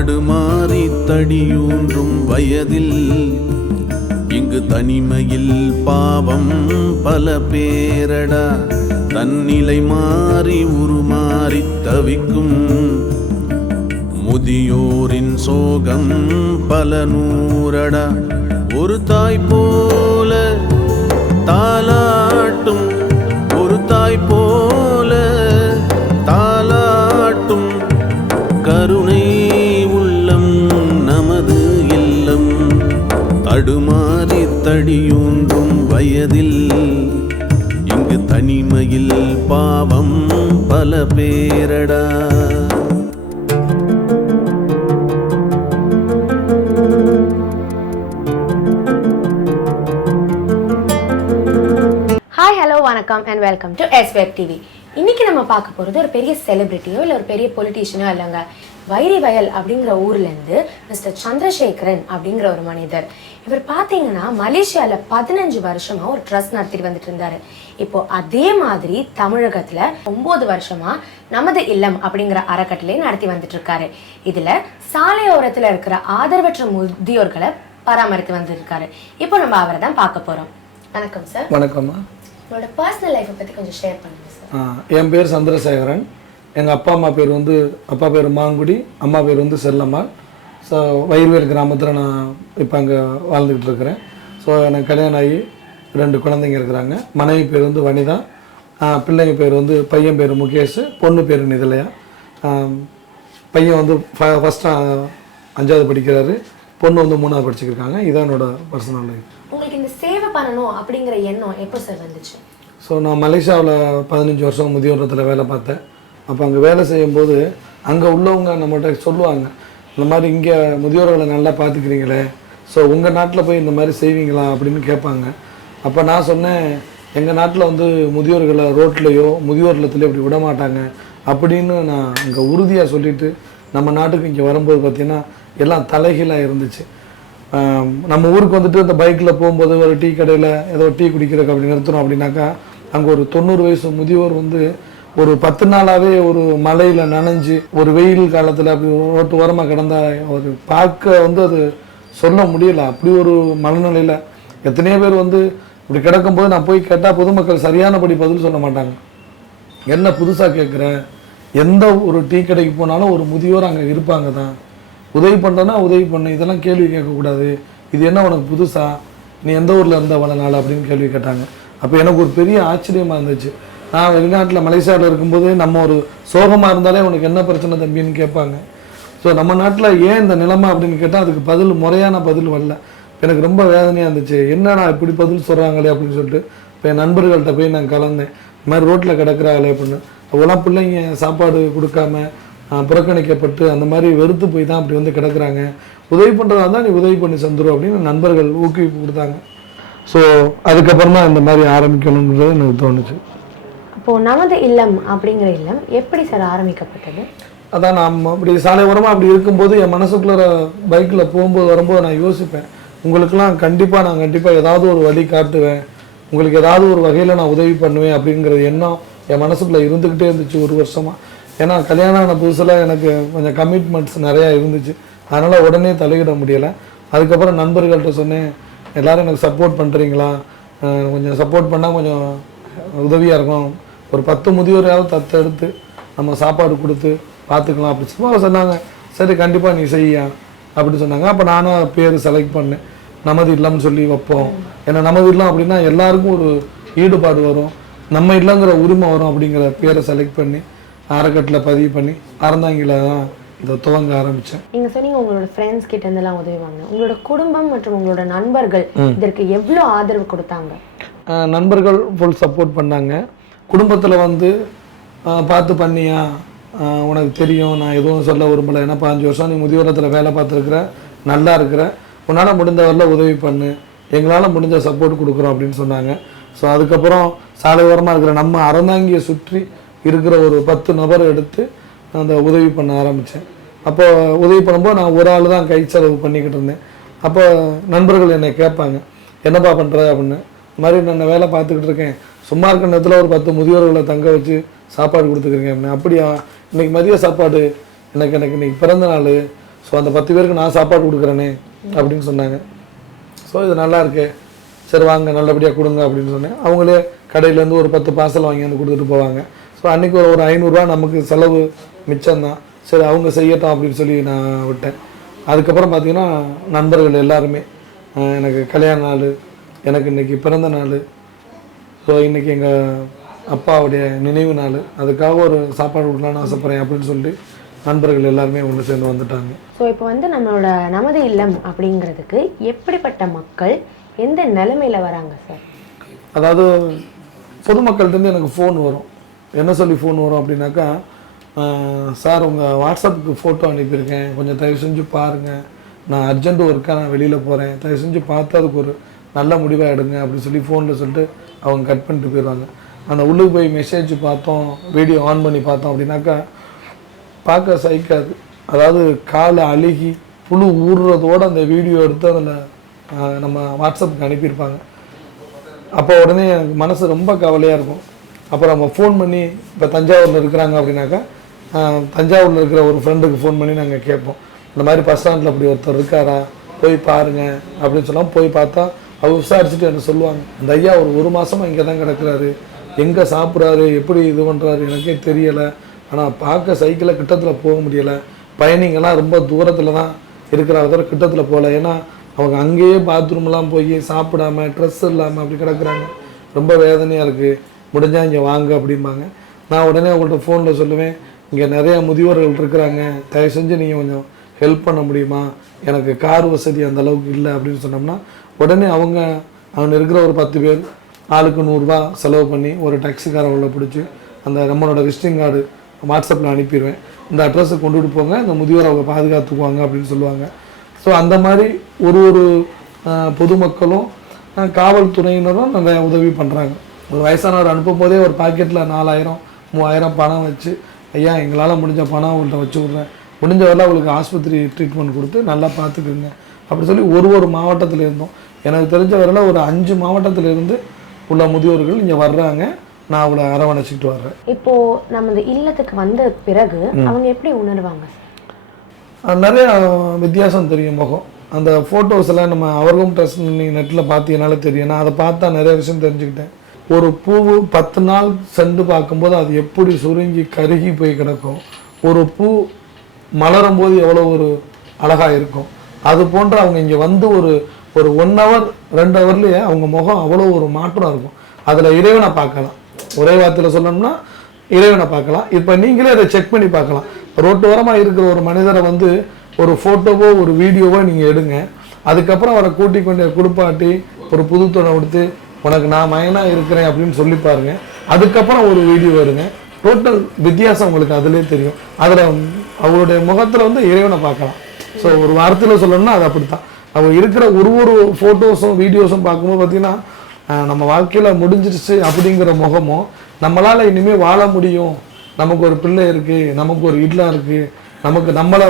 தடுமாறி தடியூன்றும் வயதில் இங்கு தனிமையில் பாவம் பல பேரடா. தன்னிலை மாறி உருமாறி தவிக்கும் முதியோரின் சோகம் பல நூறடா. ஒரு தாய் போல தாலாட்டும், ஒரு தாய் போல தாலாட்டும் கருணை உள்ளம் நமது இல்லம். தடுமாறி தடியூன்றும் வயதில் இங்கு தனிமையில் பாவம் பல பேரடா. ஹாய், ஹலோ, வணக்கம் அண்ட் வெல்கம் டு எஸ்வேப் டிவி. இன்னைக்கு நம்ம பார்க்க போகிறது ஒரு பெரிய செலிபிரிட்டியோ இல்லை ஒரு பெரிய பொலிட்டீஷியனோ இல்லைங்க. வைரி வயல் அப்படிங்கிற ஊர்லேருந்து மிஸ்டர் சந்திரசேகரன் அப்படிங்கிற ஒரு மனிதர். இவர் பார்த்தீங்கன்னா மலேசியாவில் 15 வருஷமா ஒரு ட்ரஸ்ட் நடத்திட்டு வந்துட்டு இருந்தாரு. இப்போ அதே மாதிரி தமிழகத்தில் 9 வருஷமா நமது இல்லம் அப்படிங்கிற அறக்கட்டளையை நடத்தி வந்துட்டு இருக்காரு. இதில் சாலையோரத்தில் இருக்கிற ஆதரவற்ற முதியோர்களை பராமரித்து வந்துருக்காரு. இப்போ நம்ம அவரை தான் பார்க்க போகிறோம். வணக்கம் சார். வணக்கம்மா. உங்களோட பர்சனல் லைஃப்பை பற்றி கொஞ்சம் ஷேர் பண்ணுங்கள் சார். என் பேர் சந்திரசேகரன். எங்கள் அப்பா அம்மா பேர் அப்பா பேர் மாங்குடி, அம்மா பேர் செல்லம்மாள். ஸோ வயல்வேல் கிராமத்தில் நான் இப்போ அங்கே வாழ்ந்துக்கிட்டு இருக்கிறேன். ஸோ எனக்கு கல்யாணம் ஆகி 2 குழந்தைங்க இருக்கிறாங்க. மனைவி பேர் வனிதா, பிள்ளைங்க பேர் பையன் பேர் முகேஷ், பொண்ணு பேர் நிதலையா. பையன் ஃபஸ்ட்டு 5வது படிக்கிறாரு, பொண்ணு 3வது படிச்சுருக்காங்க. இதான் என்னோட பர்சனல் லைஃப். உங்களுக்கு இந்த சேவை பண்ணணும் அப்படிங்கிற எண்ணம் எப்போ சார் வந்துச்சு? ஸோ நான் மலேசியாவில் 15 வருஷம் முதியோரத்தில் வேலை பார்த்தேன். அப்போ அங்கே வேலை செய்யும்போது அங்கே உள்ளவங்க நம்மகிட்ட சொல்லுவாங்க, இந்த மாதிரி இங்கே முதியோர்களை நல்லா பார்த்துக்கிறீங்களே, ஸோ உங்கள் நாட்டில் போய் இந்த மாதிரி செய்வீங்களா அப்படின்னு கேட்பாங்க. அப்போ நான் சொன்னேன், எங்கள் நாட்டில் முதியோர்களை ரோட்லேயோ முதியோர் இல்லத்துலையோ இப்படி விட மாட்டாங்க அப்படின்னு நான் அங்கே உறுதியாக சொல்லிவிட்டு நம்ம நாட்டுக்கு இங்கே வரும்போது பார்த்திங்கன்னா எல்லாம் தலைகீழாக இருந்துச்சு. நம்ம ஊருக்கு இந்த பைக்கில் போகும்போது ஒரு டீ கடையில் ஏதோ டீ குடிக்கிறதுக்கு அப்படி நிறுத்தணும் அப்படின்னாக்கா, அங்கே ஒரு 90 வயசு முதியோர் ஒரு 10 நாளாகவே ஒரு மலையில் நனைஞ்சு ஒரு வெயில் காலத்தில் அப்படி ரோட்டு ஓரமாக கிடந்தா ஒரு பார்க்க அது சொல்ல முடியல. அப்படி ஒரு மனநிலையில் எத்தனையோ பேர் இப்படி கிடக்கும்போது நான் போய் கேட்டால் பொதுமக்கள் சரியானபடி பதில் சொல்ல மாட்டாங்க. என்ன புதுசாக கேட்குறேன், எந்த ஒரு டீ கடைக்கு போனாலும் ஒரு முதியோர் அங்கே இருப்பாங்க தான். உதவி பண்ணுறோன்னா உதவி பண்ணு, இதெல்லாம் கேள்வி கேட்கக்கூடாது. இது என்ன உனக்கு புதுசா, நீ எந்த ஊரில் இருந்த வள நாள் அப்படின்னு கேள்வி கேட்டாங்க. அப்போ எனக்கு ஒரு பெரிய ஆச்சரியமாக இருந்துச்சு. நான் வெளிநாட்டில் மலேசியாவில் இருக்கும்போது நம்ம ஒரு சோகமாக இருந்தாலே உனக்கு என்ன பிரச்சனை தம்பின்னு கேட்பாங்க. ஸோ நம்ம நாட்டில் ஏன் இந்த நிலைமை அப்படின்னு கேட்டால் அதுக்கு பதில் முறையான பதில் வரல. எனக்கு ரொம்ப வேதனையாக இருந்துச்சு. என்னடா இப்படி பதில் சொல்கிறாங்களே அப்படின்னு சொல்லிட்டு இப்போ என் நண்பர்கள்ட்ட போய் நான் கலந்தேன். இந்த மாதிரி ரோட்டில் கிடக்கிறாங்களே அப்படின்னு. அவ்வளோலாம் பிள்ளைங்க சாப்பாடு கொடுக்காம புறக்கணிக்கப்பட்டு அந்த மாதிரி வெறுத்து போய் தான் அப்படி கிடக்குறாங்க. உதவி பண்ணுறதா இருந்தால் நீ உதவி பண்ணி சந்துரும் அப்படின்னு நண்பர்கள் ஊக்குவிப்பு கொடுத்தாங்க. ஸோ அதுக்கப்புறம் தான் இந்த மாதிரி ஆரம்பிக்கணுங்கிறது எனக்கு தோணுச்சு. அப்போது நமது இல்லம் அப்படிங்கிற இல்லம் எப்படி சார் ஆரம்பிக்கப்பட்டது? அதான் நான் அப்படி சாலை ஓரமாக அப்படி இருக்கும்போது என் மனசுக்குள்ள பைக்கில் போகும்போது வரும்போது நான் யோசிப்பேன், உங்களுக்கெல்லாம் நான் கண்டிப்பாக ஏதாவது ஒரு வழி காட்டுவேன், உங்களுக்கு ஏதாவது ஒரு வகையில் நான் உதவி பண்ணுவேன் அப்படிங்கிற எண்ணம் என் மனசுக்குள்ளே இருந்துக்கிட்டே இருந்துச்சு 1 வருஷமாக. ஏன்னா கல்யாணம் ஆன புதுசில் எனக்கு கொஞ்சம் கமிட்மெண்ட்ஸ் நிறையா இருந்துச்சு. அதனால் உடனே தலையிட முடியலை. அதுக்கப்புறம் நண்பர்கள்ட்ட சொன்னேன், எல்லோரும் எனக்கு சப்போர்ட் பண்ணுறீங்களா, கொஞ்சம் சப்போர்ட் பண்ணால் கொஞ்சம் உதவியாக இருக்கும், ஒரு 10 முதியோரையாவது தத்தெடுத்து நம்ம சாப்பாடு கொடுத்து பார்த்துக்கலாம் அப்படி சும்மா சொன்னாங்க. சரி கண்டிப்பாக நீ செய்யா அப்படி சொன்னாங்க. அப்போ நானும் பேர் செலக்ட் பண்ணேன், நமது இல்லம்னு சொல்லி வைப்போம். ஏன்னா நமது இல்லம் அப்படின்னா எல்லாருக்கும் ஒரு ஈடுபாடு வரும், நம்ம இல்லைங்கிற உரிமை வரும் அப்படிங்கிற பேரை செலக்ட் பண்ணி அறக்கட்டில் பதிவு பண்ணி அறந்தாங்கில தான் இதை துவங்க ஆரம்பித்தேன். நீங்கள் சொன்னீங்க உங்களோட ஃப்ரெண்ட்ஸ் கிட்ட இருந்தெல்லாம் உதவி வாங்க. உங்களோட குடும்பம் மற்றும் உங்களோட நண்பர்கள் இதற்கு எவ்வளோ ஆதரவு கொடுத்தாங்க? நண்பர்கள் ஃபுல் சப்போர்ட் பண்ணாங்க. குடும்பத்தில் பார்த்து பண்ணியா, உனக்கு தெரியும் நான் எதுவும் சொல்ல விரும்பலை, ஏன்னா 5 வருஷம் நீ முதியோரத்தில் வேலை பார்த்துருக்குற, நல்லா இருக்கிற, உன்னால் முடிந்த வரல உதவி பண்ணு, எங்களால் முடிஞ்ச சப்போர்ட் கொடுக்குறோம் அப்படின்னு சொன்னாங்க. ஸோ அதுக்கப்புறம் சாலை ஓரமாக இருக்கிற நம்ம அறந்தாங்கியை சுற்றி இருக்கிற ஒரு 10 நபர் எடுத்து அந்த உதவி பண்ண ஆரம்பித்தேன். அப்போ உதவி பண்ணும்போது நான் ஒரு ஆள் தான் கை செலவு பண்ணிக்கிட்டு இருந்தேன். அப்போ நண்பர்கள் என்னை கேட்பாங்க, என்னப்பா பண்ணுற அப்படின்னு. இந்த மாதிரி நான் வேலை பார்த்துக்கிட்டு இருக்கேன், சும்மா இருக்கிற நேரத்தில் ஒரு 10 முதியோர்களை தங்க வச்சு சாப்பாடு கொடுத்துக்கிறீங்க அப்படின்னு. அப்படியா, இன்றைக்கி மதிய சாப்பாடு எனக்கு இன்றைக்கி பிறந்த நாள், ஸோ அந்த 10 பேருக்கு நான் சாப்பாடு கொடுக்குறேனே அப்படின்னு சொன்னாங்க. ஸோ இது நல்லா இருக்கு, சரி வாங்க நல்லபடியாக கொடுங்க அப்படின்னு சொன்னேன். அவங்களே கடையிலேருந்து ஒரு 10 பார்சல் வாங்கி வந்து கொடுத்துட்டு போவாங்க. ஸோ அன்றைக்கி ஒரு 500 ரூபா நமக்கு செலவு மிச்சம்தான். சரி அவங்க செய்யட்டும் அப்படின்னு சொல்லி நான் விட்டேன். அதுக்கப்புறம் பார்த்தீங்கன்னா நண்பர்கள் எல்லாருமே எனக்கு கல்யாண நாள், எனக்கு இன்றைக்கி பிறந்த நாள், ஸோ இன்றைக்கி எங்கள் அப்பாவுடைய நினைவு நாள், அதுக்காக ஒரு சாப்பாடு கொடுக்கலான்னு ஆசைப்பட்றேன் அப்படின்னு சொல்லிட்டு நண்பர்கள் எல்லாருமே ஒன்று சேர்ந்து வந்துட்டாங்க. ஸோ இப்போ வந்து நம்மளோட நமது இல்லம் அப்படிங்கிறதுக்கு எப்படிப்பட்ட மக்கள் எந்த நிலைமையில் வராங்க சார்? அதாவது பொதுமக்கள்கிட்டருந்து எனக்கு ஃபோன் வரும். என்ன சொல்லி ஃபோன் வரும் அப்படின்னாக்கா, சார் உங்கள் வாட்ஸ்அப்புக்கு ஃபோட்டோ அனுப்பியிருக்கேன், கொஞ்சம் தயவு செஞ்சு பாருங்கள், நான் அர்ஜென்ட் ஒர்க்காக நான் வெளியில் போகிறேன், தயவு செஞ்சு பார்த்து அதுக்கு ஒரு நல்ல முடிவாக எடுங்க அப்படின்னு சொல்லி ஃபோனில் சொல்லிட்டு அவங்க கட் பண்ணிட்டு போயிடுவாங்க. அந்த உள்ளுக்கு போய் மெசேஜ் பார்த்தோம், வீடியோ ஆன் பண்ணி பார்த்தோம் அப்படின்னாக்கா பார்க்க சகிக்காது. அதாவது காலை அழுகி புழு ஊடுறதோடு அந்த வீடியோ எடுத்து அதில் நம்ம வாட்ஸ்அப்புக்கு அனுப்பியிருப்பாங்க. அப்போ உடனே எனக்கு மனசு ரொம்ப கவலையாக இருக்கும். அப்புறம் நம்ம ஃபோன் பண்ணி, இப்போ தஞ்சாவூரில் இருக்கிறாங்க அப்படின்னாக்கா தஞ்சாவூரில் இருக்கிற ஒரு ஃப்ரெண்டுக்கு ஃபோன் பண்ணி நாங்கள் கேட்போம், இந்த மாதிரி பஸ் ஸ்டாண்டில் அப்படி ஒருத்தர் இருக்காரா, போய் பாருங்கள் அப்படின்னு சொன்னால் போய் பார்த்தா அவர் விசாரிச்சுட்டு என்ன சொல்லுவாங்க, அந்த ஐயா ஒரு மாதமாக இங்கே தான் கிடக்கிறாரு, எங்கே சாப்பிட்றாரு, எப்படி இது பண்ணுறாரு எனக்கே தெரியலை, ஆனால் பார்க்க சைக்கிளில் கிட்டத்தில் போக முடியலை, பயணிங்கள்லாம் ரொம்ப தூரத்தில் தான் இருக்கிறாங்க, கிட்டத்தில் போகல, ஏன்னா அவங்க அங்கேயே பாத்ரூம்லாம் போய் சாப்பிடாம ட்ரெஸ் இல்லாமல் அப்படி கிடக்குறாங்க, ரொம்ப வேதனையாக இருக்குது, முடிஞ்சால் இங்கே வாங்க அப்படிம்பாங்க. நான் உடனே அவங்கள்ட்ட ஃபோனில் சொல்லுவேன், இங்கே நிறையா முதியோர்கள் இருக்கிறாங்க, தயவு செஞ்சு நீங்கள் கொஞ்சம் ஹெல்ப் பண்ண முடியுமா, எனக்கு கார் வசதி அந்த அளவுக்கு இல்லை அப்படின்னு சொன்னோம்னா உடனே அவங்க இருக்கிற ஒரு 10 பேர் ஆளுக்கு 100 ரூபா செலவு பண்ணி ஒரு டாக்ஸிக்காரவங்களை பிடிச்சி அந்த நம்மளோட விசிட்டிங் கார்டு வாட்ஸ்அப்பில் அனுப்பிடுவேன், இந்த அட்ரஸுக்கு கொண்டுட்டு போங்க, இந்த முதியோரை அவங்க பாதுகாத்துக்குவாங்க அப்படின்னு சொல்லுவாங்க. ஸோ அந்த மாதிரி ஒரு பொதுமக்களும் காவல்துறையினரும் நிறைய உதவி பண்ணுறாங்க. ஒரு வயசானவர் அனுப்பும் போதே ஒரு பாக்கெட்டில் 4000 3000 பணம் வச்சு, ஐயா எங்களால் முடிஞ்ச பணம் அவங்கள்ட்ட வச்சு விட்றேன், முடிஞ்ச வரல அவங்களுக்கு ஆஸ்பத்திரி ட்ரீட்மெண்ட் கொடுத்து நல்லா பார்த்துக்குங்க அப்படி சொல்லி ஒரு மாவட்டத்தில் இருந்தோம். எனக்கு தெரிஞ்ச வரையில் ஒரு 5 மாவட்டத்திலிருந்து உள்ள முதியோர்கள் இங்கே வர்றாங்க, நான் அவளை அரவணைச்சிக்கிட்டு வர்றேன். இப்போ நமது இல்லத்துக்கு வந்த பிறகு அவங்க எப்படி உணர்வாங்க? நிறைய வித்தியாசம் தெரியும் முகம். அந்த ஃபோட்டோஸ் எல்லாம் நம்ம அவர்களும் ட்ரெஸ் நீங்கள் நெட்டில் பார்த்தீங்கனால தெரியும். நான் அதை பார்த்தா நிறைய விஷயம் தெரிஞ்சுக்கிட்டேன். ஒரு பூவு 10 நாள் சென்று பார்க்கும்போது அது எப்படி சுருங்கி கருகி போய் கிடக்கும், ஒரு பூ மலரும் போது எவ்வளோ ஒரு அழகாக இருக்கும், அது போன்ற அவங்க இங்கே வந்து ஒரு 1 hour 2 hourலேயே அவங்க முகம் அவ்வளோ ஒரு மாற்றம் இருக்கும். அதில் இறைவனை பார்க்கலாம், ஒரே வார்த்தையில் சொல்லணும்னா இறைவனை பார்க்கலாம். இப்போ நீங்களே அதை செக் பண்ணி பார்க்கலாம். ரோட்டு ஓரமாக இருக்கிற ஒரு மனிதரை வந்து ஒரு ஃபோட்டோவோ ஒரு வீடியோவோ நீங்கள் எடுங்க, அதுக்கப்புறம் அவரை கூட்டி கொண்டு குளிப்பாட்டி ஒரு புது துணை கொடுத்து உனக்கு நான் மயனாக இருக்கிறேன் அப்படின்னு சொல்லி பாருங்க, அதுக்கப்புறம் ஒரு வீடியோ வருங்க, டோட்டல் வித்தியாசம் உங்களுக்கு அதுலேயே தெரியும். அதில் அவருடைய முகத்தில் வந்து இறைவனை பார்க்கலாம். ஸோ ஒரு வார்த்தையில் சொல்லணும்னா அது அப்படித்தான். அவங்க இருக்கிற ஒரு ஃபோட்டோஸும் வீடியோஸும் பார்க்கும்போது பார்த்தீங்கன்னா நம்ம வாழ்க்கையில் முடிஞ்சிருச்சு அப்படிங்கிற முகமும், நம்மளால் இனிமேல் வாழ முடியும், நமக்கு ஒரு பிள்ளை இருக்குது, நமக்கு ஒரு இல்லம் இருக்குது, நமக்கு நம்மளை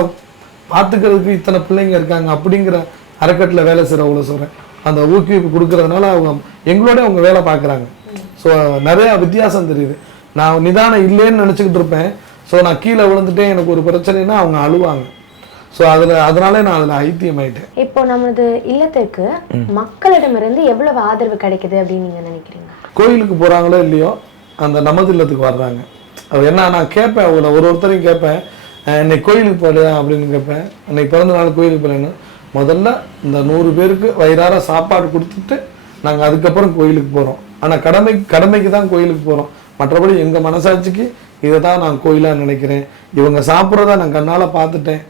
பார்த்துக்கிறதுக்கு இத்தனை பிள்ளைங்க இருக்காங்க அப்படிங்கிற அறக்கட்டில் வேலை செய்கிறவங்கள சொல்கிறேன், அந்த ஊக்குவிப்பு கொடுக்கறதுனால எங்களோட அவங்க வேலை பார்க்குறாங்க. ஸோ நிறையா வித்தியாசம் தெரியுது. நான் நிதானம் இல்லைன்னு நினச்சிக்கிட்டு இருப்பேன், ஸோ நான் கீழே விழுந்துட்டேன் எனக்கு ஒரு பிரச்சனைனா அவங்க அழுவாங்க. ஸோ அதனால நான் அதில் ஐத்தியம் ஆயிட்டேன். இப்போ நமது இல்லத்திற்கு மக்களிடமிருந்து எவ்வளவு ஆதரவு கிடைக்குது அப்படின்னு நீங்கள் நினைக்கிறீங்க? கோயிலுக்கு போகிறாங்களோ இல்லையோ அந்த நமது இல்லத்துக்கு வர்றாங்க. அது என்ன, நான் கேட்பேன் அவங்கள ஒருத்தரையும் கேட்பேன், இன்னைக்கு கோயிலுக்கு போகலையா அப்படின்னு கேட்பேன், இன்னைக்கு பிறந்த நாள் கோயிலுக்கு போகலன்னு. முதல்ல இந்த 100 பேருக்கு வயிறார சாப்பாடு கொடுத்துட்டு நாங்கள் அதுக்கப்புறம் கோயிலுக்கு போகிறோம். ஆனால் கடமைக்கு தான் கோயிலுக்கு போகிறோம். மற்றபடி எங்கள் மனசாட்சிக்கு இதை தான் நான் கோயிலாக நினைக்கிறேன். இவங்க சாப்பிட்றத நான் கண்ணால் பார்த்துட்டேன்.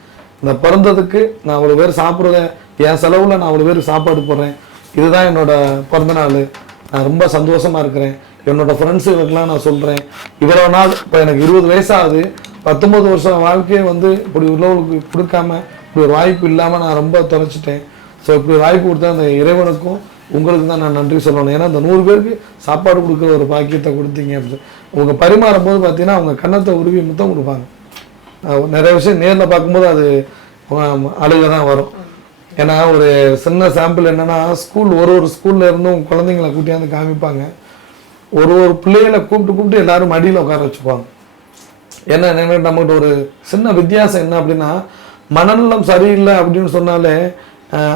இந்த பிறந்ததுக்கு நான் அவ்வளோ பேர் சாப்பிட்றத என் செலவில் நான் அவ்வளோ பேர் சாப்பாடு போடுறேன். இதுதான் என்னோட பிறந்த நாள், நான் ரொம்ப சந்தோஷமாக இருக்கிறேன். என்னோடய ஃப்ரெண்ட்ஸுகளுக்கெல்லாம் நான் சொல்கிறேன், இவ்வளோ நாள் இப்போ எனக்கு 20 வயசாகுது, 19 வருஷம் வாழ்க்கையை வந்து இப்படி உள்ளவங்களுக்கு கொடுக்காம இப்படி ஒரு வாய்ப்பு இல்லாமல் நான் ரொம்ப தொலைச்சிட்டேன். ஸோ இப்படி வாய்ப்பு கொடுத்தா அந்த இறைவனுக்கும் உங்களுக்கு தான் நான் நன்றி சொல்லணும். ஏன்னா அந்த 100 பேருக்கு சாப்பாடு கொடுக்குற ஒரு பாக்கியத்தை கொடுத்தீங்க அப்படின்னு அவங்க பரிமாறும் போது பார்த்தீங்கன்னா அவங்க கன்னத்தை உருவி முத்தம் கொடுப்பாங்க. நிறைய விஷயம் நேரில் பார்க்கும்போது அது அழுக தான் வரும். ஏன்னா ஒரு சின்ன சாம்பிள் என்னென்னா, ஸ்கூல் ஒரு ஸ்கூலில் இருந்தும் குழந்தைங்களை கூட்டியாந்து காமிப்பாங்க. ஒரு பிள்ளைகளை கூப்பிட்டு எல்லாரும் மடியில் உட்கார வச்சுப்பாங்க. ஏன்னா நம்மகிட்ட ஒரு சின்ன வித்தியாசம் என்ன அப்படின்னா, மனநலம் சரியில்லை அப்படின்னு சொன்னாலே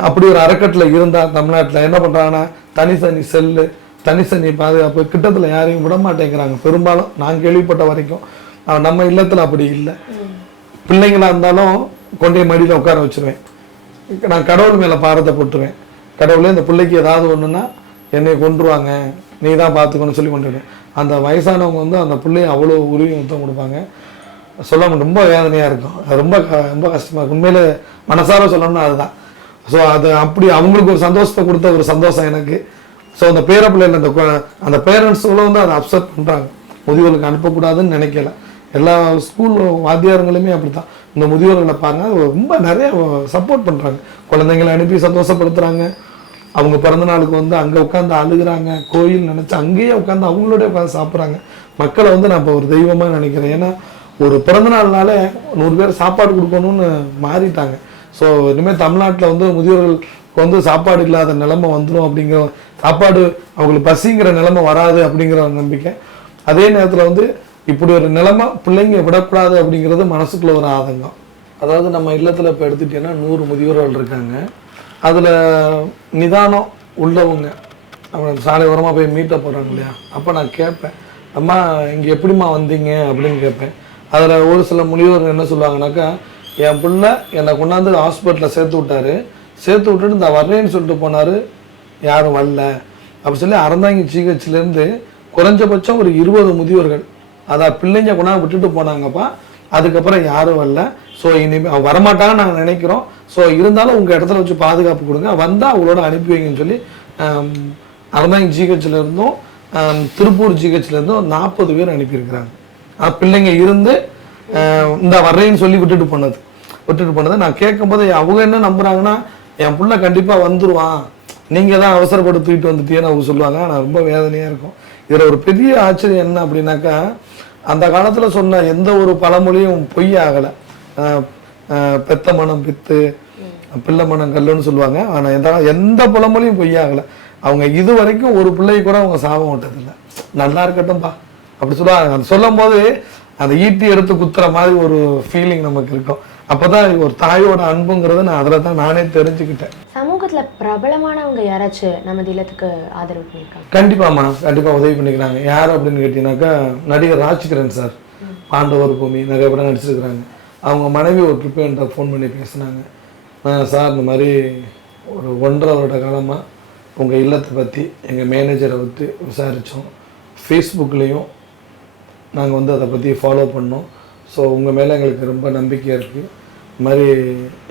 அப்படி ஒரு அறக்கட்டில் இருந்தால் தமிழ்நாட்டில் என்ன பண்ணுறாங்கன்னா தனித்தனி செல்லு தனித்தனி பாதுகாப்பு கிட்டத்தில் யாரையும் விட மாட்டேங்கிறாங்க. பெரும்பாலும் நான் கேள்விப்பட்ட வரைக்கும் நம்ம இல்லத்தில் அப்படி இல்லை. பிள்ளைங்களா இருந்தாலும் கொண்டே மடியில் உட்கார வச்சுருவேன். நான் கடவுள் மேலே பாரத்தை போட்டுருவேன். கடவுளே இந்த பிள்ளைக்கு ஏதாவது ஒன்றுன்னா என்னை கொண்டுருவாங்க, நீ தான் பார்த்துக்கணும்னு சொல்லி கொண்டுருவேன். அந்த வயசானவங்க வந்து அந்த பிள்ளைய அவ்வளோ உருவி முத்தம் கொடுப்பாங்க. சொல்ல ரொம்ப வேதனையாக இருக்கும். அது ரொம்ப ரொம்ப கஷ்டமாக இருக்கும். உண்மையிலே மனசார சொல்லணும்னா அதுதான். ஸோ அது அப்படி அவங்களுக்கு ஒரு சந்தோஷத்தை கொடுத்த ஒரு சந்தோஷம் எனக்கு. ஸோ அந்த பேரப்பிள்ளைகள் அந்த பேரண்ட்ஸுகளும் வந்து அதை அப்செட் பண்ணுறாங்க. முதியோர்களுக்கு அனுப்பக்கூடாதுன்னு நினைக்கல. எல்லா ஸ்கூல் வாத்தியாரங்களுமே அப்படி தான். இந்த முதியோர்களை பாருங்கள் ரொம்ப நிறைய சப்போர்ட் பண்ணுறாங்க. குழந்தைங்களை அனுப்பி சந்தோஷப்படுத்துகிறாங்க. அவங்க பிறந்த நாளுக்கு வந்து அங்கே உட்காந்து அழுகிறாங்க. கோயில் நினச்சி அங்கேயே உட்காந்து அவங்களோட உட்காந்து சாப்பிட்றாங்க. மக்களை வந்து நான் இப்போ ஒரு தெய்வமாக நினைக்கிறேன். ஏன்னா ஒரு பிறந்த நாள்னால 100 பேர் சாப்பாடு கொடுக்கணும்னு மாறிட்டாங்க. ஸோ இனிமேல் தமிழ்நாட்டில் வந்து முதியோர்களுக்கு வந்து சாப்பாடு இல்லாத நிலைமை வந்துடும் அப்படிங்கிற, சாப்பாடு அவங்களுக்கு பசிங்கிற நிலைமை வராது அப்படிங்கிற ஒரு நம்பிக்கை. அதே நேரத்தில் வந்து இப்படி ஒரு நிலைமை பிள்ளைங்க விடக்கூடாது அப்படிங்கிறது மனசுக்குள்ள ஒரு ஆதங்கம். அதாவது நம்ம இல்லத்தில் இப்போ எடுத்துட்டீங்கன்னா 100 முதியோர்கள் இருக்காங்க. அதில் நிதானம் உள்ளவங்க அவங்க சாலை ஓரமாக போய் மீட்டை போடுறாங்க இல்லையா, அப்போ நான் கேட்பேன், அம்மா இங்கே எப்படிம்மா வந்தீங்க அப்படின்னு கேட்பேன். அதில் ஒரு சில முதியோர்கள் என்ன சொல்லுவாங்கனாக்கா, என் பிள்ளை என்னை கொண்டாந்து ஹாஸ்பிட்டலில் சேர்த்து விட்டாரு, சேர்த்து விட்டுட்டு இந்த வர்றேன்னு சொல்லிட்டு போனார், யாரும் வரல அப்படி சொல்லி அறந்தாங்கி ஜிஹெச்லேருந்து குறைஞ்சபட்சம் ஒரு 20 முதியோர்கள் அதான் பிள்ளைங்க கொண்டாந்து விட்டுட்டு போனாங்கப்பா, அதுக்கப்புறம் யாரும் வரல. ஸோ இனிமேல் வரமாட்டாங்கன்னு நாங்கள் நினைக்கிறோம். ஸோ இருந்தாலும் உங்கள் இடத்துல வச்சு பாதுகாப்பு கொடுங்க, வந்தால் அவங்களோட அனுப்பி வைங்கன்னு சொல்லி அறந்தாங்கி ஜிஹெச்லேருந்தும் திருப்பூர் ஜிஹெச்லேருந்தும் 40 பேர் அனுப்பியிருக்கிறாங்க. பிள்ளைங்க இருந்து இந்த வர்றேன்னு சொல்லி விட்டுட்டு போனதை நான் கேட்கும்போது அவங்க என்ன நம்புறாங்கன்னா, என் பிள்ளை கண்டிப்பாக வந்துடுவான், நீங்கள் தான் அவசரப்பட்டு தூக்கிட்டு வந்துட்டீங்கன்னு அவங்க சொல்லுவாங்க. ஆனால் ரொம்ப வேதனையாக இருக்கும். இதில் ஒரு பெரிய ஆச்சரியம் என்ன அப்படின்னாக்கா, அந்த காலத்தில் சொன்ன எந்த ஒரு பழமொழியும் பொய் ஆகலை. பெத்த மனம் பித்து பிள்ளை மனம் கல்லுன்னு சொல்லுவாங்க. ஆனால் எந்த பழமொழியும் பொய் ஆகலை. அவங்க இது வரைக்கும் ஒரு பிள்ளையை கூட அவங்க சாபம் விட்டதில்லை. நல்லா இருக்கட்டும்பா அப்படி சொல்லுவாங்க. அது சொல்லும் போது அந்த ஈட்டி எடுத்து குத்துற மாதிரி ஒரு ஃபீலிங் நமக்கு இருக்கும். அப்போதான் ஒரு தாயோட அன்புங்கிறத நான் அதில் தான் நானே தெரிஞ்சுக்கிட்டேன். சமூகத்துல பிரபலமானவங்க யாராச்சும் நமது இல்லத்துக்கு ஆதரவு பண்ணியிருக்காங்க? கண்டிப்பாம்மா, கண்டிப்பாக உதவி பண்ணிக்கிறாங்க. யார் அப்படின்னு கேட்டீங்கன்னாக்கா, நடிகர் ராஜ்கிரண் சார், பாண்டவர் பூமி நிறைய படம் நடிச்சிருக்கிறாங்க. அவங்க மனைவி ஒரு ட்ரிப்பு என்கிட்ட ஃபோன் பண்ணி பேசினாங்க. சார் இந்த மாதிரி ஒரு 1.5 வருட காலமாக உங்கள் இல்லத்தை பற்றி எங்கள் மேனேஜரை விட்டு விசாரித்தோம், ஃபேஸ்புக்லேயும் நாங்கள் வந்து அதை பற்றி ஃபாலோ பண்ணோம். ஸோ உங்கள் மேலே எங்களுக்கு ரொம்ப நம்பிக்கையாக இருக்குது. இது மாதிரி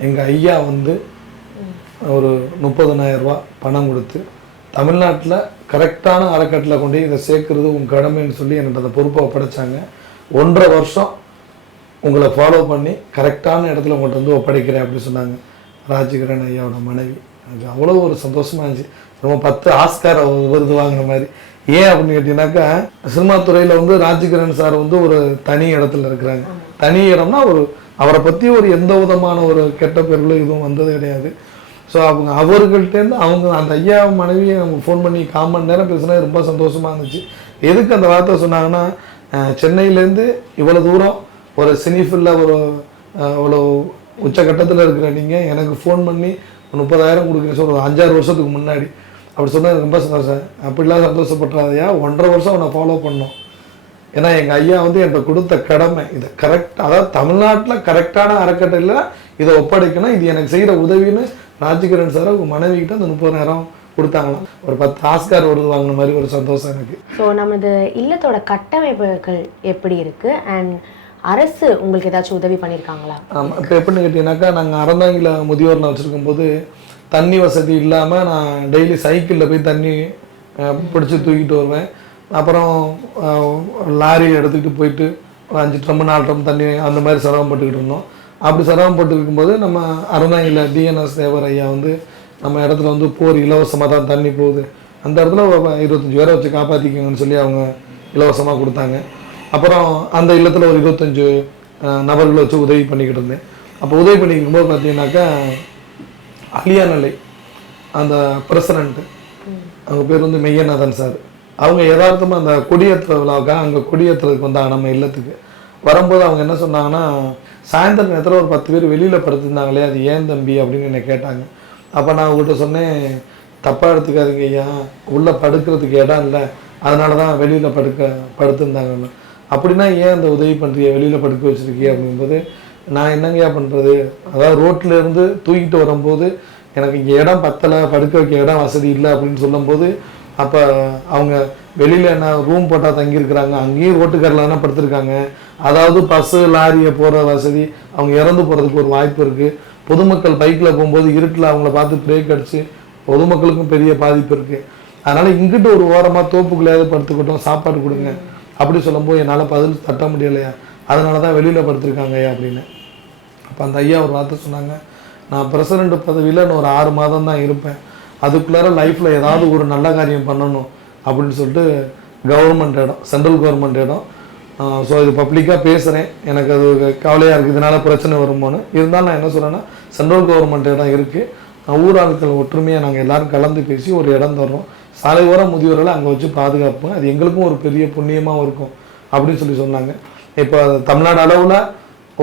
எங்கள் ஐயா வந்து ஒரு 30,000 ரூபா பணம் கொடுத்து தமிழ்நாட்டில் கரெக்டான அறக்கட்டில் கொண்டு இதை சேர்க்குறது உங்கள் கடமைன்னு சொல்லி எனக்கு அதை பொறுப்பை ஒப்படைச்சாங்க. 1.5 வருஷம் உங்களை ஃபாலோ பண்ணி கரெக்டான இடத்துல உங்கள்கிட்ட வந்து ஒப்படைக்கிறேன் அப்படின்னு சொன்னாங்க ராஜ்கிரண் ஐயாவோட மனைவி. எனக்கு அவ்வளோ ஒரு சந்தோஷமாக இருந்துச்சு. ரொம்ப 10 ஆஸ்கார் விருது வாங்கின மாதிரி. ஏன் அப்படின்னு கேட்டீங்கன்னாக்கா, சினிமா துறையில் வந்து ராஜ்கிரண் சார் வந்து ஒரு தனி இடத்துல இருக்கிறாங்க. தனி இடம்னா அவரை பற்றி ஒரு எந்த விதமான ஒரு கெட்ட பேர்களும் இதுவும் வந்தது கிடையாது. ஸோ அவர்கள்ட்டேருந்து அவங்க அந்த ஐயா மனைவியை அவங்க ஃபோன் பண்ணி 1/4 மணி நேரம் பேசினா ரொம்ப சந்தோஷமாக இருந்துச்சு. எதுக்கு அந்த வார்த்தை சொன்னாங்கன்னா, சென்னையிலேருந்து இவ்வளோ தூரம் ஒரு சினிஃபில்ல ஒரு அவ்வளோ உச்சகட்டத்தில் இருக்கிற நீங்கள் எனக்கு ஃபோன் பண்ணி 30,000 கொடுக்குறேன் சொல்ல 5-6 வருஷத்துக்கு முன்னாடி அப்படி சொன்னால் ரொம்ப சந்தோஷம். அப்படிலாம் சந்தோஷப்பட்டுறாதையா, 1.5 வருஷம் அவனை ஃபாலோ பண்ணோம். ஏன்னா எங்கள் ஐயா வந்து என்கிட்ட கொடுத்த கடமை இதை கரெக்ட், அதாவது தமிழ்நாட்டில் கரெக்டான அறக்கட்டையில் இதை ஒப்படைக்கணும், இது எனக்கு செய்கிற உதவின்னு ராஜ்கிரண் சார் அவங்க மனைவிக்கிட்ட அந்த 30,000 கொடுத்தாங்களாம். ஒரு 10 ஆஸ்கார் விருது வாங்கின மாதிரி ஒரு சந்தோஷம் எனக்கு. ஸோ நமது இல்லத்தோட கட்டமைப்புகள் எப்படி இருக்கு அண்ட் அரசு உங்களுக்கு ஏதாச்சும் உதவி பண்ணியிருக்காங்களா? ஆமாம், இப்போ எப்படின்னு கேட்டீங்கன்னாக்கா, நாங்கள் அறந்தாங்கில முதியோரில் வச்சுருக்கும் போது தண்ணி வசதி இல்லாமல் நான் டெய்லி சைக்கிளில் போய் தண்ணி பிடிச்சி தூக்கிட்டு வருவேன். அப்புறம் லாரியில் எடுத்துக்கிட்டு போயிட்டு 5 ட்ரம் 4 ட்ரம் தண்ணி அந்த மாதிரி சிரமப்பட்டுக்கிட்டு இருந்தோம். அப்படி சிரமப்பட்டு இருக்கும்போது நம்ம அறந்தாங்கில டிஎன்எஸ் தேவர் ஐயா வந்து நம்ம இடத்துல வந்து போர் இலவசமாக தான் தண்ணி போகுது, அந்த இடத்துல 25 பேரை வச்சு காப்பாற்றிக்கோங்கன்னு சொல்லி அவங்க இலவசமாக கொடுத்தாங்க. அப்புறம் அந்த இல்லத்தில் ஒரு 25 நபர்களை வச்சு உதவி பண்ணிக்கிட்டு இருந்தேன். அப்போ உதவி பண்ணிக்கும் போது பார்த்தீங்கன்னாக்கா, அலியானலை அந்த பிரசிடண்ட்டு, அவங்க பேர் வந்து மெய்யநாதன் சார், அவங்க யதார்த்தமாக அந்த கொடியேற்ற விழாவுக்காக அங்கே கொடியேற்றுறதுக்கு வந்தாங்க நம்ம இல்லத்துக்கு. வரும்போது அவங்க என்ன சொன்னாங்கன்னா, சாயந்தரம் நேரத்தில் ஒரு 10 பேர் வெளியில் படுத்திருந்தாங்களே, அது ஏன் தம்பி அப்படின்னு என்னை கேட்டாங்க. அப்போ நான் அவங்கள்ட்ட சொன்னேன், தப்பாக எடுத்துக்காதீங்க ஐயா, உள்ளே படுக்கிறதுக்கு இடம் இல்லை, அதனால தான் வெளியில் படுத்திருந்தாங்கன்னு. அப்படின்னா ஏன் அந்த உதவி பண்ணுறிய, வெளியில் படுக்க வச்சுருக்கிய அப்படிங்கும்போது, நான் என்னங்கய்யா பண்ணுறது, அதாவது ரோட்டில் இருந்து தூக்கிட்டு வரும்போது எனக்கு இங்கே இடம் பத்தலை, படுக்க வைக்க இடம் வசதி இல்லை அப்படின்னு சொல்லும்போது, அப்போ அவங்க வெளியில் என்ன ரூம் போட்டால் தங்கியிருக்கிறாங்க, அங்கேயும் ரோட்டுக்கரில் படுத்திருக்காங்க. அதாவது பஸ்ஸு லாரியை போகிற வசதி, அவங்க இறந்து போகிறதுக்கு ஒரு வாய்ப்பு இருக்குது. பொதுமக்கள் பைக்கில் போகும்போது இருட்டில் அவங்கள பார்த்து பிரேக் அடித்து பொதுமக்களுக்கும் பெரிய பாதிப்பு இருக்குது. அதனால் இங்கிட்டு ஒரு ஓரமாக தோப்புக்குள்ளேயாவது படுத்துக்கிட்டோம், சாப்பாடு கொடுங்க அப்படி சொல்லும்போது என்னால் பதில் தட்ட முடியலையா, அதனால தான் வெளியில் படுத்திருக்காங்க ஐயா அப்படின்னு. அப்போ அந்த ஐயா ஒரு வார்த்தை சொன்னாங்க, நான் பிரசிடெண்ட் பதவியில் இன்னும் ஒரு 6 மாதம் தான் இருப்பேன், அதுக்குள்ளார லைஃப்பில் ஏதாவது ஒரு நல்ல காரியம் பண்ணணும் அப்படின்னு சொல்லிட்டு கவர்மெண்ட் இடம், சென்ட்ரல் கவர்மெண்ட் இடம். ஸோ இது பப்ளிக்காக பேசுகிறேன், எனக்கு அது கவலையாக இருக்குது, இதனால் பிரச்சனை வருமோன்னு. இருந்தாலும் நான் என்ன சொல்கிறேன்னா, சென்ட்ரல் கவர்மெண்ட் இடம் இருக்குது, ஊராட்கள் ஒற்றுமையாக நாங்கள் எல்லோரும் கலந்து பேசி ஒரு இடம் தர்றோம், சாலை ஓரம் முதியோர்களை அங்கே வச்சு பாதுகாப்போம், அது எங்களுக்கும் ஒரு பெரிய புண்ணியமாக இருக்கும் அப்படின்னு சொல்லி சொன்னாங்க. இப்போ தமிழ்நாடு அளவில்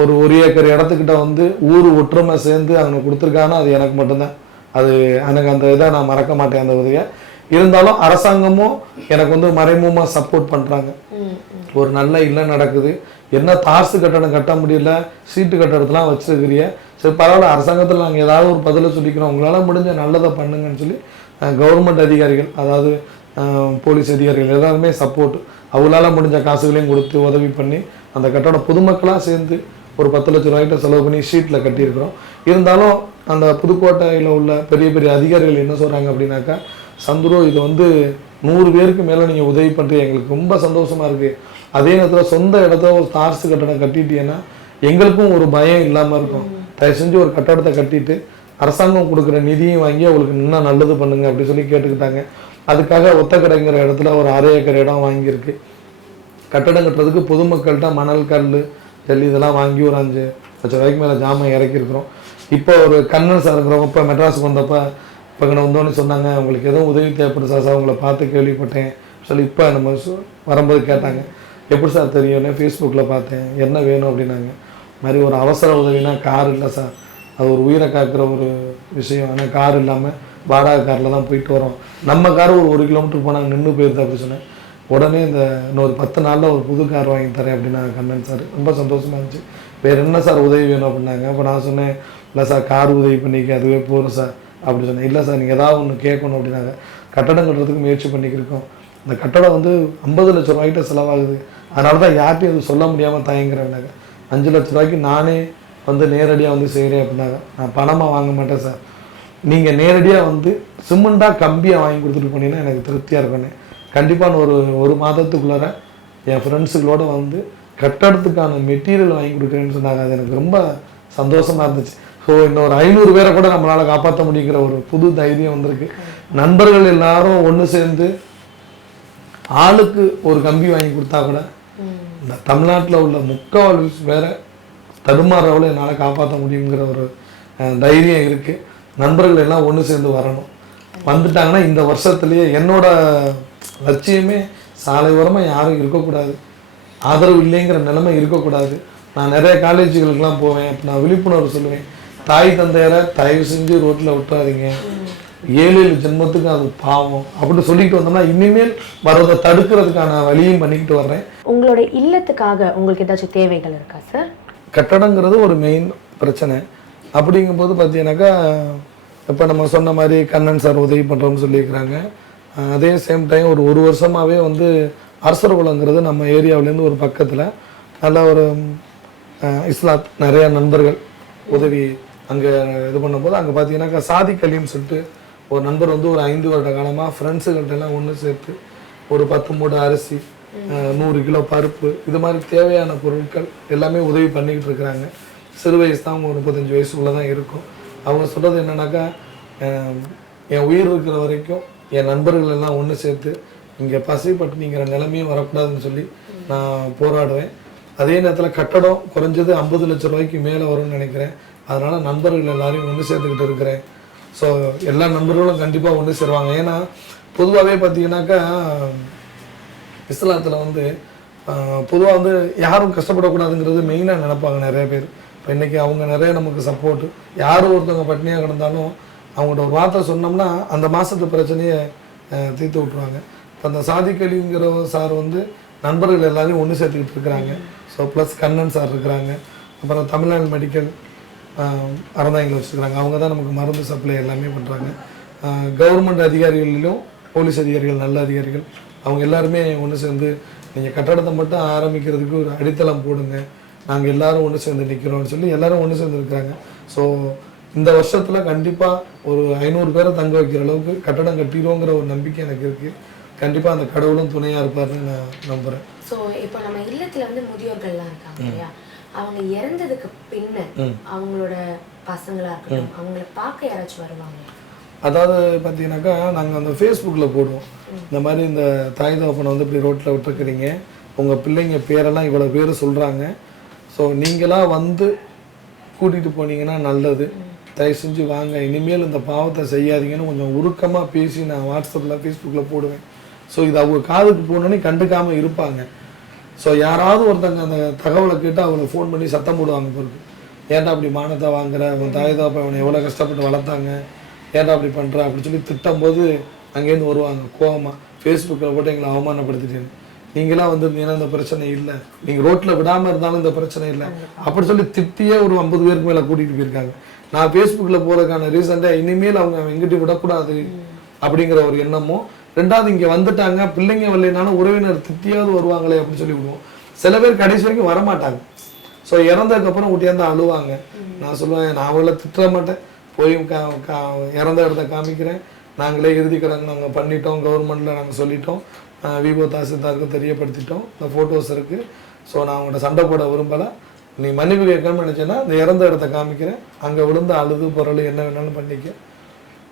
ஒரு 1 ஏக்கர் இடத்துக்கிட்ட வந்து ஊர் ஒற்றுமை சேர்ந்து அவங்க கொடுத்துருக்காங்கன்னா அது எனக்கு மட்டும்தான். அது எனக்கு அந்த இதை நான் மறக்க மாட்டேன், அந்த உதவியை. இருந்தாலும் அரசாங்கமும் எனக்கு வந்து மறைமுகமாக சப்போர்ட் பண்ணுறாங்க. ஒரு நல்ல இல்லை நடக்குது, என்ன தார்சு கட்டணம் கட்ட முடியல, சீட்டு கட்டடத்தெலாம் வச்சுருக்கிறிய, சரி பரவாயில்ல, அரசாங்கத்தில் நாங்கள் ஏதாவது ஒரு பதிலை சொல்லிக்கிறோம், உங்களால் முடிஞ்ச நல்லதை பண்ணுங்கன்னு சொல்லி கவர்மெண்ட் அதிகாரிகள், அதாவது போலீஸ் அதிகாரிகள் எல்லாருமே சப்போர்ட், அவங்களால முடிஞ்ச காசுகளையும் கொடுத்து உதவி பண்ணி அந்த கட்டடம் பொதுமக்களாக சேர்ந்து ஒரு 10 லட்ச ரூபாய்கிட்ட செலவு பண்ணி ஷீட்டில் கட்டியிருக்கிறோம். இருந்தாலும் அந்த புதுக்கோட்டையில் உள்ள பெரிய பெரிய அதிகாரிகள் என்ன சொல்கிறாங்க அப்படின்னாக்கா, சந்துரு இது வந்து 100 பேருக்கு மேலே நீங்கள் உதவி பண்ணுறீங்க, எங்களுக்கு ரொம்ப சந்தோஷமாக இருக்குது. அதே நேரத்தில் சொந்த இடத்துல ஒரு தார்சு கட்டடம் கட்டிட்டீங்கன்னா எங்களுக்கும் ஒரு பயம் இல்லாமல் இருக்கும். தயவு செஞ்சு ஒரு கட்டடத்தை கட்டிட்டு அரசாங்கம் கொடுக்குற நிதியும் வாங்கி அவங்களுக்கு இன்னும் நல்லது பண்ணுங்க அப்படி சொல்லி கேட்டுக்கிட்டாங்க. அதுக்காக ஒத்தக்கடைங்கிற இடத்துல ஒரு 1/2 ஏக்கர் இடம் வாங்கியிருக்கு. கட்டடம் கட்டுறதுக்கு பொதுமக்கள்கிட்ட மணல், கல், ஜல்லி இதெல்லாம் வாங்கி ஒரு 5 லட்ச ரூபாய்க்கு மேலே ஜாமான் இறக்கியிருக்கிறோம். இப்போ ஒரு கண்ணன் சார் இருக்கிறவங்க இப்போ மெட்ராஸுக்கு வந்தப்போ இப்போ இங்கே வந்தோன்னு சொன்னாங்க, உங்களுக்கு எதுவும் உதவி தேவைப்படுது சார், உங்களை பார்த்து கேள்விப்பட்டேன் சொல்லி இப்போ நம்ம வரும்போது கேட்டாங்க, எப்படி சார் தெரியும்னு ஃபேஸ்புக்கில் பார்த்தேன், என்ன வேணும் அப்படின்னாங்க. மாதிரி ஒரு அவசர உதவினா கார் இல்லை சார், அது ஒரு உயிரை காக்கிற ஒரு விஷயம், ஆனால் கார் இல்லாமல் வாடகை காரில் தான் போயிட்டு வரோம், நம்ம கார் ஒரு 1 கிலோமீட்டர் போனால் நின்று போயிருது அப்படி சொன்னேன். உடனே இந்த இன்னொரு 10 நாளில் ஒரு புது கார் வாங்கி தரேன் அப்படின்னா கண்ணன் சார் ரொம்ப சந்தோஷமாக இருந்துச்சு. வேறு என்ன சார் உதவி வேணும் அப்படின்னாங்க. அப்போ நான் சொன்னேன், இல்லை சார் கார் உதவி பண்ணிக்க அதுவே போதும் சார் அப்படி சொன்னேன். இல்லை சார் நீங்கள் ஏதாவது ஒன்று கேட்கணும் அப்படின்னாங்க. கட்டடம் கட்டுறதுக்கு முயற்சி பண்ணிக்கிருக்கோம், இந்த கட்டடம் வந்து 50 லட்ச ரூபாய்கிட்ட செலவாகுது, அதனால தான் யார்ட்டையும் அது சொல்ல முடியாமல் தயங்குறேன்னாங்க. 5 லட்ச ரூபாய்க்கு நானே வந்து நேரடியாக வந்து செய்கிறேன் அப்படின்னாங்க. நான் பணமாக வாங்க மாட்டேன் சார், நீங்கள் நேரடியாக வந்து சிமெண்ட்டாக கம்பியாக வாங்கி கொடுத்துட்டு போனீங்கன்னா எனக்கு திருப்தியாக இருக்கணும். கண்டிப்பாக ஒரு மாதத்துக்குள்ளார என் ஃப்ரெண்ட்ஸுகளோடு வந்து கட்டடத்துக்கான மெட்டீரியல் வாங்கி கொடுக்குறேன்னு சொன்னாங்க. அது எனக்கு ரொம்ப சந்தோஷமாக இருந்துச்சு. ஸோ இன்னொரு 500 பேரை கூட நம்மளால் காப்பாற்ற முடியுங்கிற ஒரு புது தைரியம் வந்திருக்கு. நண்பர்கள் எல்லாரும் ஒன்று சேர்ந்து ஆளுக்கு ஒரு கம்பி வாங்கி கொடுத்தா கூட இந்த தமிழ்நாட்டில் உள்ள முக்கால் வேற தடுமாறவளை என்னால் காப்பாற்ற முடியுங்கிற ஒரு தைரியம் இருக்குது. நண்பர்கள் எல்லாம் ஒன்று சேர்ந்து வரணும், வந்துட்டாங்கன்னா இந்த வருஷத்துலேயே என்னோட லட்சியமே சாலை ஓரமாக யாரும் இருக்கக்கூடாது, ஆதரவு இல்லைங்கிற நிலைமை இருக்கக்கூடாது. நான் நிறைய காலேஜுகளுக்கெல்லாம் போவேன், அப்போ நான் விழிப்புணர்வு சொல்லுவேன், தாய் தந்தையரை தயவு செஞ்சு ரோட்டில் விட்டுறாதீங்க, 7 ஜென்மத்துக்கு அது பாவம் அப்படின்னு சொல்லிட்டு வந்தோம்னா இனிமேல் வரதை தடுக்கிறதுக்கான வழியும் பண்ணிக்கிட்டு வர்றேன். உங்களுடைய இல்லத்துக்காக உங்களுக்கு ஏதாச்சும் தேவைகள் இருக்கா சார்? கட்டடங்கிறது ஒரு மெயின் பிரச்சனை. அப்படிங்கும்போது பார்த்தீங்கன்னாக்கா இப்போ நம்ம சொன்ன மாதிரி கண்ணன் சார் உதவி பண்ணுறோம்னு சொல்லியிருக்கிறாங்க. அதே சேம் டைம் ஒரு வருஷமாகவே வந்து அரசர் குளங்கிறது நம்ம ஏரியாவிலேருந்து ஒரு பக்கத்தில் நல்ல ஒரு இஸ்லாத் நிறையா நண்பர்கள் உதவி அங்கே இது பண்ணும்போது அங்கே பார்த்தீங்கன்னாக்கா சாதி கல்வின்னு சொல்லிட்டு ஒரு நண்பர் வந்து ஒரு 5 வருட காலமாக ஃப்ரெண்ட்ஸுகள்கிட்டலாம் ஒன்று சேர்த்து ஒரு 10 மூட்டை அரிசி, 100 கிலோ பருப்பு, இது மாதிரி தேவையான பொருட்கள் எல்லாமே உதவி பண்ணிக்கிட்டு இருக்கிறாங்க. சிறு வயசு தான், 35 வயசுக்குள்ளே தான் இருக்கும். அவங்க சொல்கிறது என்னன்னாக்கா, என் உயிர் இருக்கிற வரைக்கும் என் நண்பர்கள் எல்லாம் ஒன்று சேர்த்து இங்கே பசிப்பட்டினிங்கிற நிலைமையும் வரக்கூடாதுன்னு சொல்லி நான் போராடுவேன். அதே நேரத்தில் கட்டடம் குறைஞ்சது 50 லட்ச ரூபாய்க்கு மேலே வரும்னு நினைக்கிறேன். அதனால் நண்பர்கள் எல்லாரையும் ஒன்று சேர்த்துக்கிட்டு இருக்கிறேன். ஸோ எல்லா நண்பர்களும் கண்டிப்பாக ஒன்று சேருவாங்க. ஏன்னா பொதுவாகவே பார்த்தீங்கன்னாக்கா இஸ்லாத்தில் வந்து பொதுவாக வந்து யாரும் கஷ்டப்படக்கூடாதுங்கிறது மெயினாக நினைப்பாங்க நிறைய பேர். இப்போ இன்றைக்கி அவங்க நிறைய நமக்கு சப்போர்ட்டு, யாரும் ஒருத்தவங்க பட்னியாக கிடந்தாலும் அவங்கள்ட்ட ஒரு வார்த்தை சொன்னோம்னா அந்த மாதத்து பிரச்சனையை தீர்த்து விட்ருவாங்க. இப்போ அந்த சாதிக் அலிங்கிற சார் வந்து நண்பர்கள் எல்லாரையும் ஒன்று சேர்த்துக்கிட்டு இருக்கிறாங்க. ஸோ ப்ளஸ் கண்ணன் சார் இருக்கிறாங்க, அப்புறம் தமிழ்நாடு மெடிக்கல் அறந்தாங்கில் வச்சுருக்காங்க. அவங்க தான் நமக்கு மருந்து சப்ளை எல்லாமே பண்ணுறாங்க. கவர்மெண்ட் அதிகாரிகளிலும் போலீஸ் அதிகாரிகள், நல்ல அதிகாரிகள், அவங்க எல்லாருமே ஒன்று சேர்ந்து நீங்கள் கட்டடத்தை மட்டும் ஆரம்பிக்கிறதுக்கு ஒரு அடித்தளம் போடுங்க, நாங்கள் எல்லாரும் ஒன்று சேர்ந்து நிற்கிறோம்னு சொல்லி எல்லாரும் ஒன்று சேர்ந்து இருக்கிறாங்க. ஸோ இந்த வருஷத்தில் கண்டிப்பாக ஒரு 500 பேரை தங்க வைக்கிற அளவுக்கு கட்டடம் கட்டிடுவோங்கிற ஒரு நம்பிக்கை எனக்கு இருக்குது. கண்டிப்பாக அந்த கடவுளும் துணையாக இருப்பாருன்னு நான் நம்புகிறேன். ஸோ இப்போ நம்ம இல்லத்தில் வந்து முதியோர்கள்லாம் இருக்காங்க இல்லையா, அவங்க இறந்ததுக்கு பின்ன அவங்களோட பசங்களாக இருக்கட்டும், அவங்கள பார்க்க யாராச்சும் வருவாங்க? அதாவது பார்த்தீங்கன்னாக்கா நாங்கள் அந்த ஃபேஸ்புக்கில் போடுவோம், இந்த மாதிரி இந்த தாய் தகப்பனை வந்து இப்படி ரோட்டில் விட்டுருக்குறீங்க, உங்கள் பிள்ளைங்க பேரெல்லாம் இவ்வளோ பேர் சொல்கிறாங்க, ஸோ நீங்களாக வந்து கூட்டிகிட்டு போனீங்கன்னா நல்லது, தயவு செஞ்சு வாங்க, இனிமேல் இந்த பாவத்தை செய்யாதீங்கன்னு கொஞ்சம் உருக்கமாக பேசி நான் வாட்ஸ்அப்பில் ஃபேஸ்புக்கில் போடுவேன். ஸோ இது அவங்க காதுக்கு போனோன்னே கண்டுக்காமல் இருப்பாங்க. ஸோ யாராவது ஒருத்தங்க அந்த தகவலை கேட்டு அவங்களுக்கு ஃபோன் பண்ணி சத்தம் போடுவாங்க பிறகு, ஏன்டா அப்படி மானத்தை வாங்குற, அவன் தாய் தகப்பன் அவனை எவ்வளோ கஷ்டப்பட்டு வளர்த்தாங்க, ஏன்டா அப்படி பண்ணுற அப்படின்னு சொல்லி திட்டும்போது அங்கேருந்து வருவாங்க கோவமாக, ஃபேஸ்புக்கில் போட்டு எங்களை அவமானப்படுத்திட்டேன்னு. நீங்களாம் வந்திருந்தீங்கன்னா இந்த பிரச்சனை இல்லை, நீங்கள் ரோட்டில் விடாமல் இருந்தாலும் இந்த பிரச்சனை இல்லை அப்படி சொல்லி திட்டியே ஒரு 50 பேருக்கு மேலே கூட்டிகிட்டு போயிருக்காங்க. நான் ஃபேஸ்புக்கில் போகிறதுக்கான ரீசன்டாக இனிமேல் அவங்க எங்கிட்ட விடக்கூடாது அப்படிங்கிற ஒரு எண்ணமும், ரெண்டாவது இங்கே வந்துட்டாங்க பிள்ளைங்க வரலைனாலும் உறவினர் திட்டியாவது வருவாங்களே அப்படின்னு சொல்லி விடுவோம். சில பேர் கடைசி வரைக்கும் வரமாட்டாங்க. ஸோ இறந்ததுக்கப்புறம் ஊட்டியாந்து அழுவாங்க. நான் சொல்லுவேன், நான் அவங்கள திட்ட மாட்டேன், போய் இறந்த இடத்த காமிக்கிறேன், நாங்களே இறுதி கடங்கு நாங்கள் பண்ணிட்டோம், கவர்மெண்ட்டில் நாங்கள் சொல்லிட்டோம், விபோ தாசில்தாருக்கு தெரியப்படுத்திட்டோம், இந்த ஃபோட்டோஸ் இருக்குது, ஸோ நான் அவங்கள்ட்ட சண்டை போட விரும்பலை, நீ மன்னிப்பு கேட்கணும்னு நினச்சேன்னா இந்த இறந்த இடத்த காமிக்கிறேன், அங்கே விழுந்து அழுது பொருள் என்ன வேணாலும் பண்ணிக்க.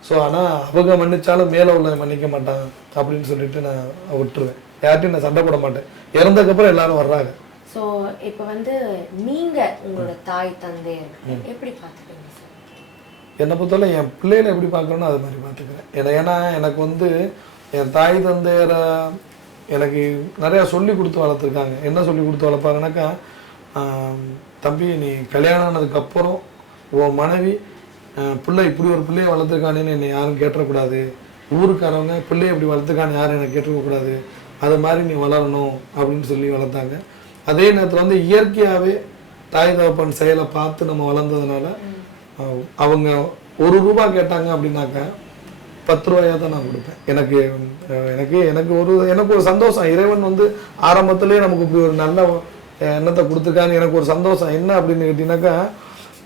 ஸோ ஆனால் அவங்க மன்னிச்சாலும் மேலே உள்ள மன்னிக்க மாட்டாங்க அப்படின்னு சொல்லிட்டு நான் விட்டுருவேன், யார்ட்டையும் நான் சண்டை போட மாட்டேன். இறந்ததுக்கப்புறம் எல்லாரும் வர்றாங்க. ஸோ இப்போ வந்து நீங்கள் உங்களோட தாய் தந்தையை எப்படி பார்த்துப்பீங்க சார்? என்னை பொறுத்தவரை என் பிள்ளைகளை எப்படி பார்க்கணும்னு அது மாதிரி பார்த்துக்கிறேன். ஏன்னா எனக்கு வந்து என் தாய் தந்தையரை எனக்கு நிறையா சொல்லி கொடுத்து வளர்த்துருக்காங்க. என்ன சொல்லி கொடுத்து வளர்ப்பாங்கனாக்கா, தம்பி நீ கல்யாணம் ஆனதுக்கப்புறம் உன் மனைவி பிள்ளை இப்படி ஒரு பிள்ளையை வளர்த்துருக்கானேன்னு என்னை யாரும் கேட்டக்கூடாது, ஊருக்காரவங்க பிள்ளையை இப்படி வளர்த்துக்கான்னு யாரும் என்னை கேட்டுக்கக்கூடாது, அது மாதிரி நீ வளரணும் அப்படின்னு சொல்லி வளர்த்தாங்க. அதே நேரத்தில் வந்து இயற்கையாகவே தாய் தகப்பன் செயலை பார்த்து நம்ம வளர்ந்ததுனால அவங்க ₹1 கேட்டாங்க அப்படின்னாக்கா 10 ரூபாயாக தான் நான் கொடுப்பேன். எனக்கு எனக்கு எனக்கு ஒரு எனக்கு ஒரு சந்தோஷம், இறைவன் வந்து ஆரம்பத்திலே நமக்கு இப்படி ஒரு நல்ல எண்ணத்தை கொடுத்துருக்கான்னு எனக்கு ஒரு சந்தோஷம். என்ன அப்படின்னு கேட்டிங்கனாக்கா,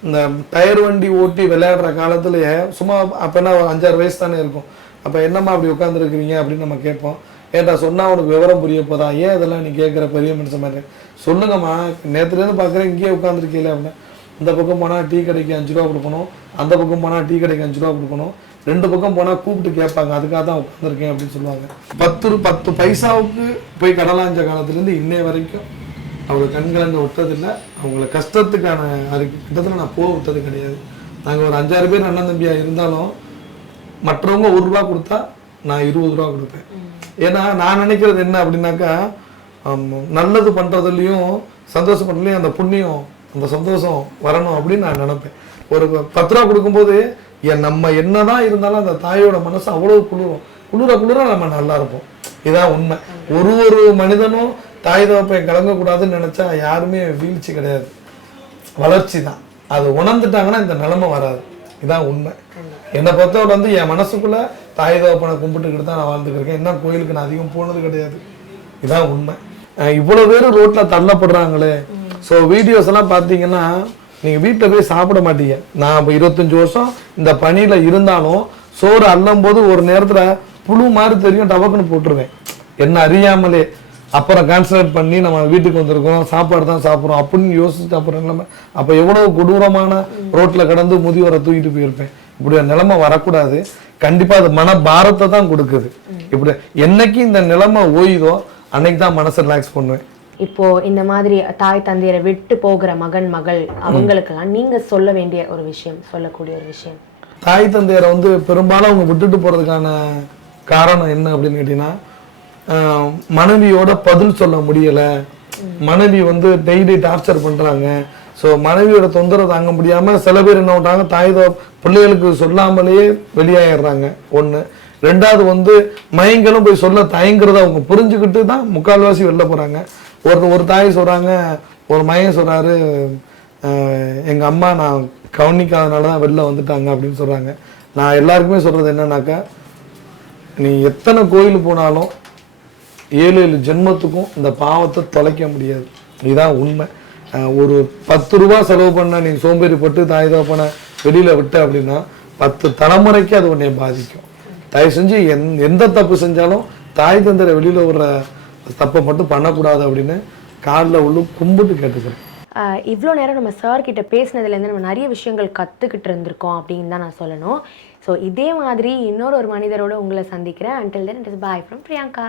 இந்த டயர் வண்டி ஓட்டி விளையாடுற காலத்துலேயே சும்மா அப்போனா 5-6 வயசு தானே இருக்கும், அப்போ என்னம்மா அப்படி உட்காந்துருக்குறீங்க அப்படின்னு நம்ம கேட்போம். ஏன்டா சொன்னால் உனக்கு விவரம் புரிய போதா, ஏன் இதெல்லாம் நீ கேட்குற பெரிய மனுஷன் மாதிரி, சொல்லுங்கம்மா நேற்றுலேருந்து பார்க்குறேன் இங்கேயே உட்காந்துருக்கீங்களே அப்படின்னா, இந்த பக்கம் போனால் டீ கடைக்கு 5 ரூபா கொடுக்கணும், அந்த பக்கம் போனால் டீ கடைக்கு 5 ரூபா கொடுக்கணும், 2 பக்கம் போனால் கூப்பிட்டு கேட்பாங்க, அதுக்காக தான் உட்காந்துருக்கேன் அப்படின்னு சொல்லுவாங்க. 10 பைசாவுக்கு போய் கடலாஞ்ச காலத்துலேருந்து இன்னைய வரைக்கும் அவளை கண்கலங்க விட்டதில்லை, அவங்கள கஷ்டத்துக்கான அதுக்கு கிட்டத்தில் நான் போக விட்டது கிடையாது. நாங்கள் ஒரு 5-6 பேர் அண்ணன் தம்பியாக இருந்தாலும் மற்றவங்க ₹1 கொடுத்தா நான் ₹20 கொடுப்பேன். ஏன்னா நான் நினைக்கிறது என்ன அப்படின்னாக்கா, நல்லது பண்ணுறதுலையும் சந்தோஷப்படுறதுலையும் அந்த புண்ணியம் அந்த சந்தோஷம் வரணும் அப்படின்னு நான் நினைப்பேன். ஒரு 10 ரூபா கொடுக்கும்போது நம்ம என்னதான் இருந்தாலும் அந்த தாயோட மனசு அவ்வளோ குளிர நம்ம நல்லா இருப்போம். இதான் உண்மை. ஒரு மனிதனும் தாய் தகப்பன் கலங்கக்கூடாதுன்னு நினைச்சா யாருமே வீழ்ச்சி கிடையாது, வளர்ச்சி தான். அது உணர்ந்துட்டாங்கன்னா இந்த நிலைமை வராது. இதான் உண்மை. என்னை பொறுத்தவரை வந்து என் மனசுக்குள்ள தாய் தகப்பனை கும்பிட்டுக்கிட்டு தான் நான் வாழ்ந்துக்கிருக்கேன். என்ன கோயிலுக்கு நான் அதிகம் போனது கிடையாது. இதான் உண்மை. இவ்வளோ பேர் ரோட்டில் தள்ளப்படுறாங்களே. ஸோ வீடியோஸ் எல்லாம் பார்த்தீங்கன்னா நீங்கள் வீட்டில் போய் சாப்பிட மாட்டீங்க. நான் இப்போ 25 வருஷம் இந்த பணியில் இருந்தாலும் சோறு அள்ளும் போது ஒரு நேரத்தில் புழு மாதிரி தெரியும், டபக்குன்னு போட்டுருவேன் என்ன அறியாமலே. அப்புறம் கான்சன்ட்ரேட் பண்ணி நம்ம வீட்டுக்கு வந்திருக்கோம், சாப்பாடு தான் சாப்பிட்றோம் அப்படின்னு யோசிச்சுட்டு அப்புறம் நிலைமை. அப்போ எவ்வளோ கொடூரமான ரோட்டில் கடந்து முதியோரை தூக்கிட்டு போயிருப்பேன். இப்படி ஒரு நிலைமை வரக்கூடாது. கண்டிப்பாக அது மன பாரத்தை தான் கொடுக்குது. இப்படி என்னைக்கு இந்த நிலைமை ஓய்தோ அன்னைக்கு தான் மனசை ரிலாக்ஸ் பண்ணுவேன். இப்போ இந்த மாதிரி தாய் தந்தையரை விட்டு போகிற மகன் மகள் அவங்களுக்கெல்லாம் நீங்க சொல்ல வேண்டிய ஒரு விஷயம், சொல்லக்கூடிய ஒரு விஷயம். தாய் தந்தையரை வந்து பெரும்பாலும் அவங்க விட்டுட்டு போறதுக்கான காரணம் என்ன அப்படின்னு கேட்டீங்கன்னா, மனைவியோட பதில் சொல்ல முடியல, மனைவி வந்து டெய்லி டார்ச்சர் பண்றாங்க. ஸோ மனைவியோட தொந்தரவு தாங்க முடியாம சில பேர் என்ன பண்றாங்க, பிள்ளைகளுக்கு சொல்லாமலேயே வெளியாயிடுறாங்க. ஒண்ணு. ரெண்டாவது வந்து மயங்களும் போய் சொல்ல தயங்குறத அவங்க புரிஞ்சுக்கிட்டு தான் முக்கால்வாசி வெளில போறாங்க. ஒரு தாய் சொல்றாங்க, ஒரு மயன் சொல்றாரு, எங்க அம்மா நான் கவனிக்காதனால தான் வெளில வந்துட்டாங்க அப்படின்னு சொல்றாங்க. நான் எல்லாருக்குமே சொல்றது என்னன்னாக்கா, நீ எத்தனை கோயில் போனாலும் 7 ஜென்மத்துக்கும் இந்த பாவத்தை தொலைக்க முடியாது. இதுதான் உண்மை. ஒரு 10 ரூபா செலவு பண்ண நீ சோம்பேறிப்பட்டு தாய் தகப்பனை வெளியில விட்ட அப்படின்னா 10 தலைமுறைக்கு அது உன்னை பாதிக்கும். தயவு செஞ்சு எந்த தப்பு செஞ்சாலும் தாய் தந்தரை வெளியில விடுற தப்பை மட்டும் பண்ணக்கூடாது அப்படின்னு காலில் உள்ள கும்பிட்டு கேட்டுக்கிறேன். இவ்வளோ நேரம் நம்ம சார் கிட்ட பேசினதுலேருந்து நம்ம நிறைய விஷயங்கள் கற்றுக்கிட்டு இருந்திருக்கோம் அப்படின்னு தான் நான் சொல்லணும். ஸோ இதே மாதிரி இன்னொரு மனிதரோட உங்களை சந்திக்கிறேன். until then it is bye from Priyanka.